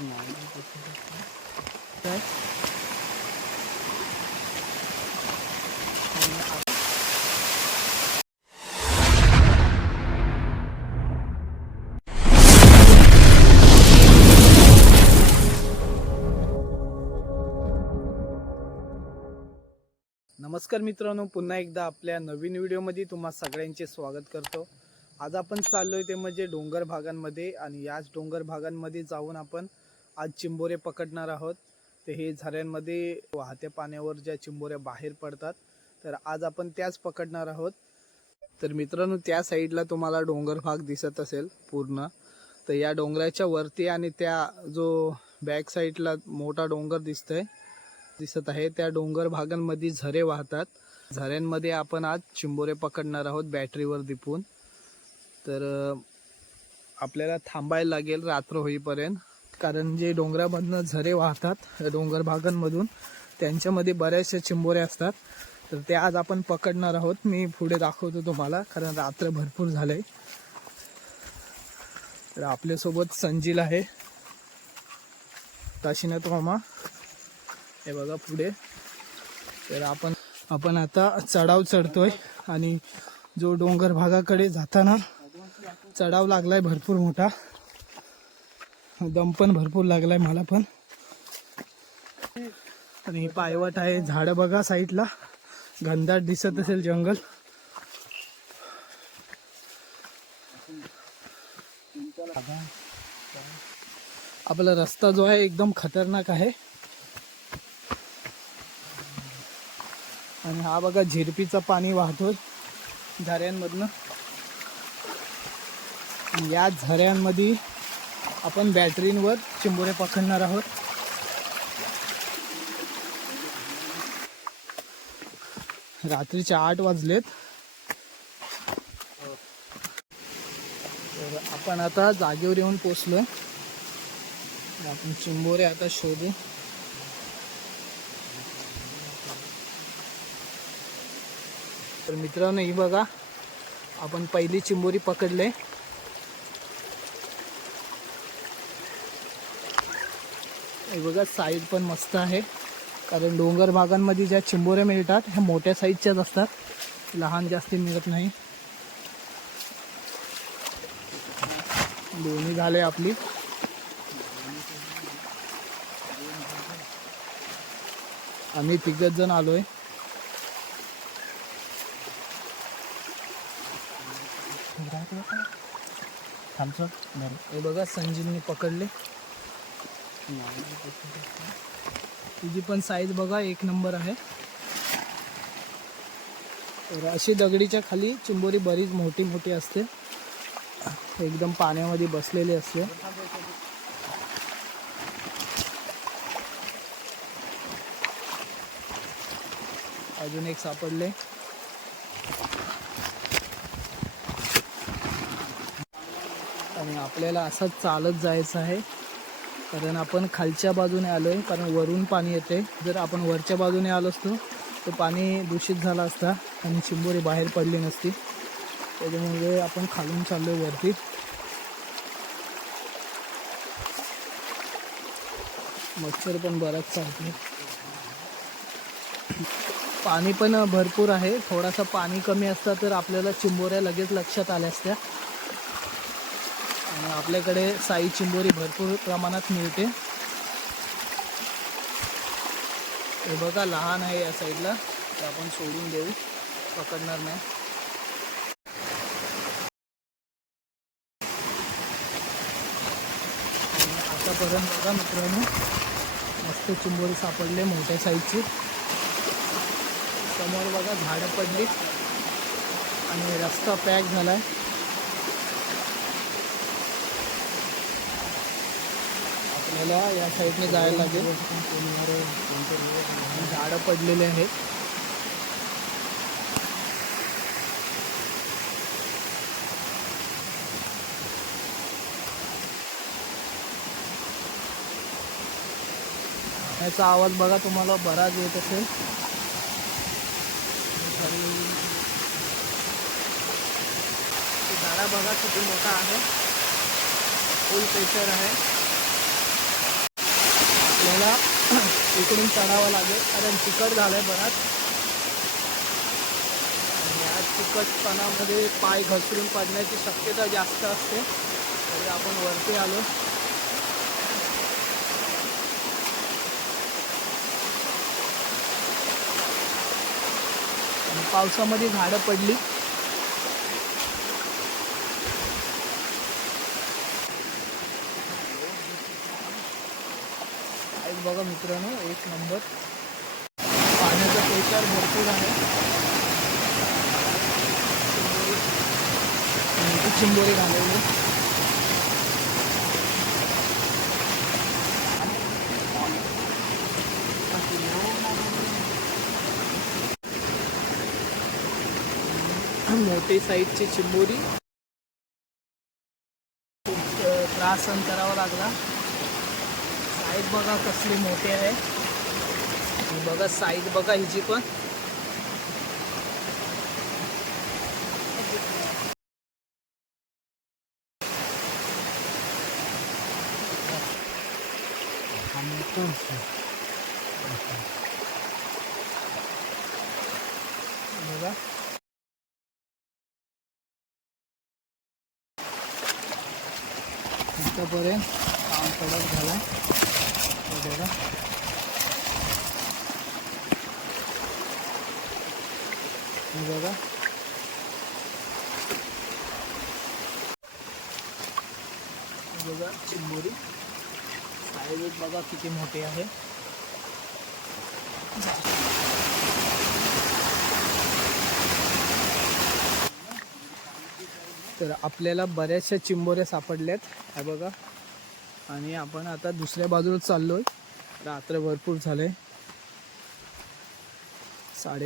Nein, das ist nicht. Das? नमस्कार मित्रांनो पुन्हा एकदा आपल्या नवीन व्हिडिओमध्ये तुम्हा सगळ्यांचे स्वागत करतो. आज आपण चाललो आहे ते म्हणजे डोंगर भागांमध्ये आणि याच डोंगर भागांमध्ये जाऊन आपण आज चिंबोरे पकडणार आहोत. ते हे झऱ्यांमध्ये वाहत्या पाण्यावर ज्या चिंबोऱ्या बाहेर पडतात तर आज आपण त्याच पकडणार आहोत. तर मित्रांनो त्या साईडला तुम्हाला डोंगर भाग दिसत असेल पूर्ण. तर या डोंगराच्या वरती आणि त्या जो बॅक साईडला मोठा डोंगर दिसतोय दिसत आहे. त्या डोंगर भागांमध्ये झरे वाहतात. झऱ्यांमध्ये आपण आज चिंबोरे पकडणार आहोत बॅटरीवर दिपून. तर आपल्याला थांबायला लागेल रात्र होईपर्यंत. कारण जे डोंगरामधनं झरे वाहतात डोंगर भागांमधून त्यांच्यामध्ये बऱ्याचशा चिंबोरे असतात. तर ते आज आपण पकडणार आहोत. मी पुढे दाखवतो तुम्हाला कारण रात्र भरपूर झालंय. तर आपल्यासोबत संजील आहे. काशीनाथ मामा हे बघा पुढे. तर आपण आपण आता चढाव चढतोय आणि जो डोंगर भागाकडे जाताना चढाव लागलाय भरपूर मोठा. दम पण भरपूर लागलाय मला पण. आणि हे आहे झाडं बघा साईडला. घनदाट दिसत असेल जंगल. आपला रस्ता जो आहे एकदम खतरनाक आहे. आणि हा बघा झिरपीचं पाणी वाहतोय झऱ्यांमधनं. या झऱ्यांमध्ये आपण बॅटरींवर चिंबोरे पकडणार आहोत. रात्रीचे आठ वाजलेत. तर आपण आता जागेवर येऊन पोचलो आपण चिंबोरे आता शोधू. तर मित्रांनो ही बघा. आपण पहिली चिंबोरी पकडले. हे बघा साईज पण मस्त आहे. कारण डोंगर भागांमध्ये ज्या चिंबोऱ्या मिळतात ह्या मोठ्या साईजच्याच असतात. लहान जास्ती मिळत नाही. दोन्ही झाले आपली. आम्ही तिघच जण आलोय. हे बघा संजीवनी पकडले. तुझी पण साईज बघा एक नंबर आहे. तर अशी दगडीच्या खाली चिंबोरी बरीच मोठी मोठी असते. एकदम पाण्यामध्ये बसलेली असते. अजून एक सापडले आणि आपल्याला असंच चालत जायचं आहे. कारण आपण खालच्या बाजूने आलो आहे कारण वरून पाणी येते. जर आपण वरच्या बाजूने आलो असतो तर पाणी दूषित झालं असता आणि चिंबोरी बाहेर पडली नसती. त्याच्यामुळे आपण खालून चाललो आहे वरती. मच्छर पण बराच चालते पाणी पण भरपूर आहे. थोडासा पाणी कमी असता तर आपल्याला चिंबोऱ्या लगेच लक्षात आल्या असत्या. आपल्याकडे साई चिंबोरी भरपूर प्रमाणात मिळते. हे बघा लहान आहे या साईडला. ते आपण सोडून देऊ. पकडणार नाही. आणि आतापर्यंत बघा मित्रांनो मस्त चिंबोरी सापडले मोठ्या साईजची. समोर बघा झाडं पडली. आणि रस्ता पॅक झाला आहे मला या साईडने जायला लागेल. झाडं पडलेले आहेत. याचा आवाज बघा तुम्हाला बराच येत असेल. झाडा बघा किती मोठा आहे. फुल प्रेशर आहे. आपल्याला इकडून चढावं लागेल. कारण चिकट झालंय बराच. आणि या चिकटपणामध्ये पाय घसरून पडण्याची शक्यता जास्त असते. तरी आपण वरती आलो. पावसामध्ये झाडं पडली आहेत बघा मित्रांनो एक नंबर. पाण्याचा प्रचार भरपूर आहे. चिंबोरे घालवले मोठे साईजचे चिंबोरी. खूप त्रास सहन करावा लागला. साईज बघा कसली मोठी आहे. आणि बघा साईज बघा हिची पण. बघा इथंपर्यंत काम कडक झाला बघा हे बघा. बघा चिंबोरी. साईज बघा किती मोठे आहे. तर आपल्याला बऱ्याचशा चिंबोऱ्या सापडल्यात. हे बघा. आणि आपण आता दुसऱ्या बाजूला चाललो आहे रात्र भरपूर झालं आहे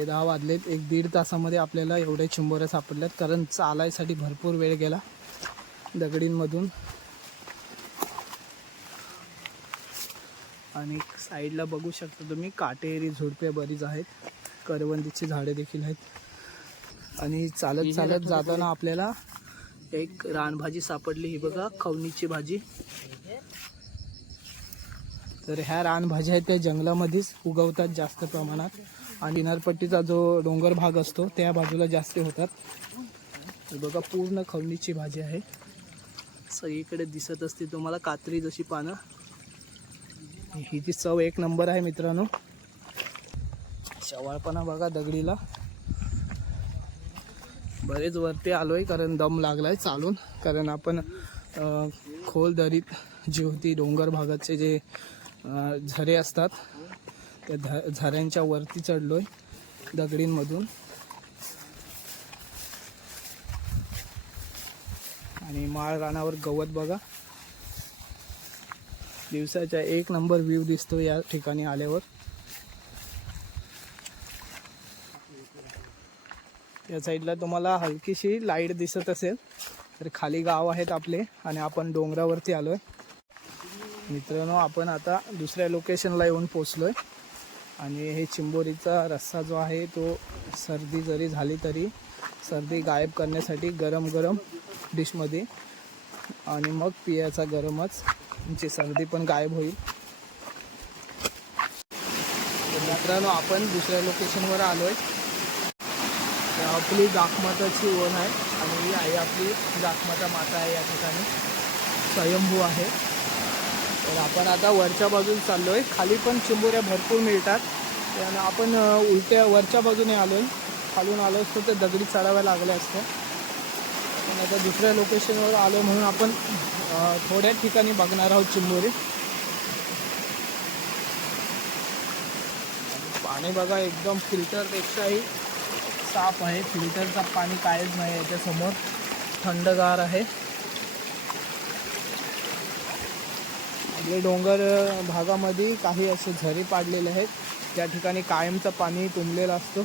दहा वाजलेत. एक दीड तासामध्ये आपल्याला एवढ्या चिंबोऱ्या सापडल्यात कारण चालायसाठी भरपूर वेळ गेला दगडींमधून. आणि साईडला बघू शकता तुम्ही काटेरी झुडपे बरीच आहेत. करवंदीची झाडे देखील आहेत. आणि चालत चालत जाताना आपल्याला एक रानभाजी सापडली. ही बघा खवणीची भाजी. तर ह्या रानभाज्या आहेत त्या जंगलामध्येच उगवतात जास्त प्रमाणात. आणि किनारपट्टीचा जो डोंगर भाग असतो त्या बाजूला जास्त होतात. बघा पूर्ण खवणीची भाजी आहे. सगळीकडे दिसत असते तुम्हाला कात्री जशी पानं. हिची चव एक नंबर आहे मित्रांनो. शवाळपणा बघा दगडीला. बरेच वरती आलोय कारण दम लागलाय चालून. कारण आपण खोल दरीत जी होती डोंगर भागाचे जे झरे असतात त्या ध झऱ्यांच्या वरती चढलोय दगडींमधून. आणि माळ रानावर गवत बघा. दिवसाचा एक नंबर व्ह्यू दिसतो या ठिकाणी आल्यावर. या साईडला तुम्हाला हलकीशी लाइट दिसत असेल तर खाली गाव आहेत आपले आणि आपण डोंगरावरती आलोय. मित्रांनो आपण आता दुसऱ्या लोकेशनला येऊन पोचलो आहे आणि हे चिंबोरीचा रस्सा जो आहे तो सर्दी जरी झाली तरी सर्दी गायब करण्यासाठी गरम गरम डिशमध्ये आणि मग पियाचा गरमच. तुमची सर्दी पण गायब होईल. मित्रांनो आपण दुसऱ्या लोकेशनवर आलोय. तर आपली जाखमाताची ओन आहे आणि ही आई आपली जाखमाता माता आहे या ठिकाणी. स्वयंभू आहे. तर आपण आता वरच्या बाजूला आहे खाली पण चिंबोऱ्या भरपूर मिळतात. आणि आपण उलट्या वरच्या बाजूने आलोय. खालून आलो असतो तर दगडी चढाव्या लागल्या असत्या. पण आता दुसऱ्या लोकेशनवर आलो म्हणून आपण थोड्या ठिकाणी बघणार आहोत चिंबोरी. पाणी बघा एकदम फिल्टरपेक्षाही साफ आहे. फिल्टरचं पाणी कायच नाही याच्यासमोर. थंडगार आहे. आपले डोंगर भागामध्ये काही असे झरे पाडलेले आहेत. त्या ठिकाणी कायमचं पाणी तुंबलेलं असतं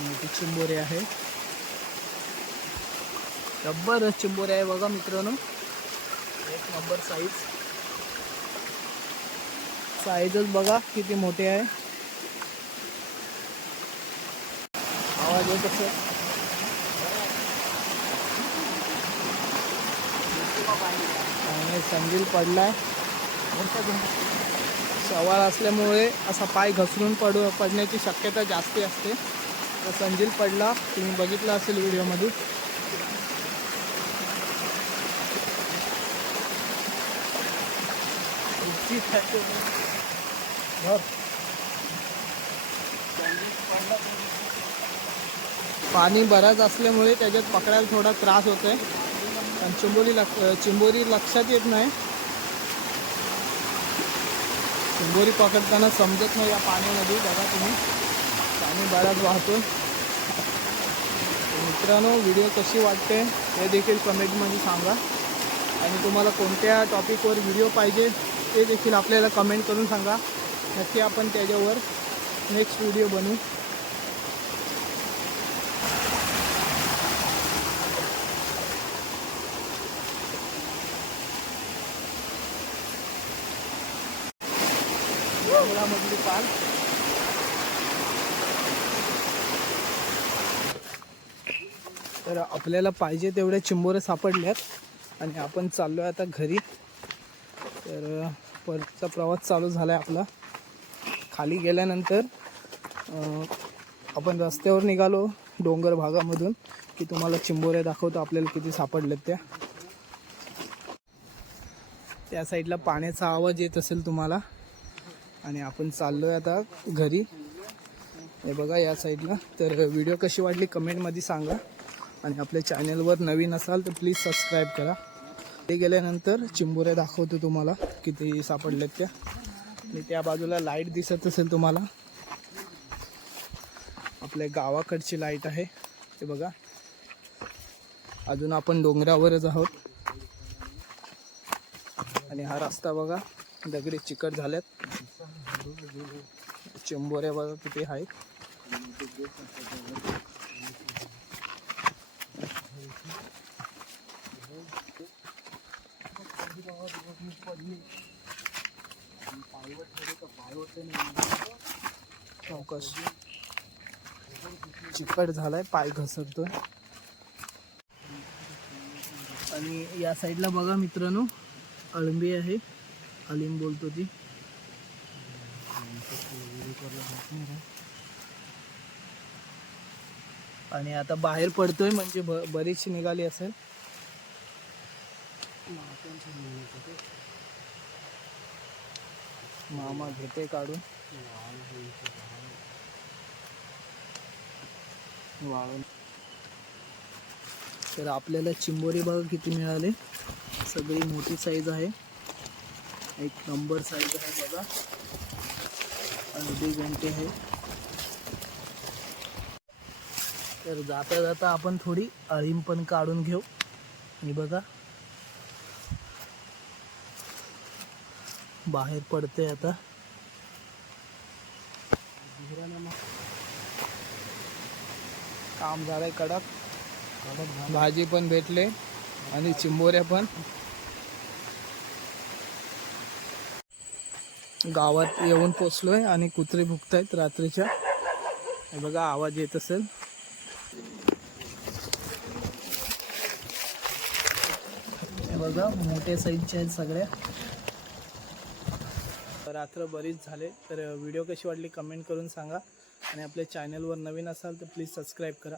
मोठी चिंबोरे आहे. डब्बर चिंबोरे आहे बघा मित्रांनो. एक नंबर साईज साईजच बघा किती मोठे आहे. आवाज येत असेल आणि पडलाय. सवाल असल्यामुळे असा पाय घसरून पडू पडण्याची शक्यता जास्ती असते. संजील पडला. तुम्ही बघितलं असेल व्हिडिओमध्ये. पाणी बराच असल्यामुळे त्याच्यात पकडायला थोडा त्रास होतोय. पण चिंबोरी लक्ष चिंबोरी लक्षात येत नाही. चिंबोरी पकडताना समजत नाही या पाण्यामध्ये. बघा तुम्ही. पाणी बराच वाहतो मित्रांनो व्हिडिओ कशी वाटते हे देखील कमेंटमध्ये सांगा. आणि तुम्हाला कोणत्या टॉपिकवर व्हिडिओ पाहिजे ते देखील आपल्याला कमेंट करून सांगा. नक्की आपण त्याच्यावर नेक्स्ट व्हिडिओ बनवू डोंगरामधली पाल तर आपल्याला पाहिजे तेवढ्या चिंबोरं सापडल्यात आणि आपण चाललो आहे आता घरी. तर परतचा प्रवास चालू झाला आहे आपला. खाली गेल्यानंतर आपण रस्त्यावर निघालो डोंगर भागामधून की तुम्हाला चिंबोऱ्या दाखवतो आपल्याला किती सापडल्यात त्या. त्या साईडला पाण्याचा आवाज येत असेल तुम्हाला. आणि आपण चाललोय आता घरी. हे बघा या साईडला. तर व्हिडिओ कशी वाटली कमेंटमध्ये सांगा. आणि आपल्या चॅनलवर नवीन असाल तर प्लीज सबस्क्राईब करा. ते गेल्यानंतर चिंबुऱ्या दाखवतो तुम्हाला किती सापडल्यात त्या. आणि त्या बाजूला लाइट दिसत असेल तुम्हाला. आपल्या गावाकडची लाइट आहे. ते बघा. अजून आपण डोंगरावरच आहोत. आणि हा रस्ता बघा. दगडी चिकट झाल्यात. चिंबोऱ्या बघा किती आहेत चौकस. चिकट झालाय पाय घसरतोय. आणि या साईडला बघा मित्रांनो अळंबी आहे. अलिम बोलतो ती. आणि आता बाहेर पडतोय म्हणजे ब बरीचशी निघाली असेल. मामा घेते काढून. वाळून. तर आपल्याला चिंबोरी बघा किती मिळाले. सगळी मोठी साईज आहे. एक नंबर साईज आहे बघा. अर्धी घंटे आहे. तर जाता जाता आपण थोडी अळीम पण काढून घेऊ. आणि बघा बाहेर पडते आता. काम झालंय कडक. भाजी पण भेटले आणि चिंबोऱ्या पण. गावात येऊन पोचलोय आणि कुत्रे भुकतायत रात्रीच्या. हे बघा आवाज येत असेल. हे बघा मोठ्या साईजच्या आहेत सगळ्या. रात्र बरीच झाले. तर व्हिडिओ कशी वाटली कमेंट करून सांगा. आणि आपल्या चॅनलवर नवीन असाल तर प्लीज सबस्क्राईब करा.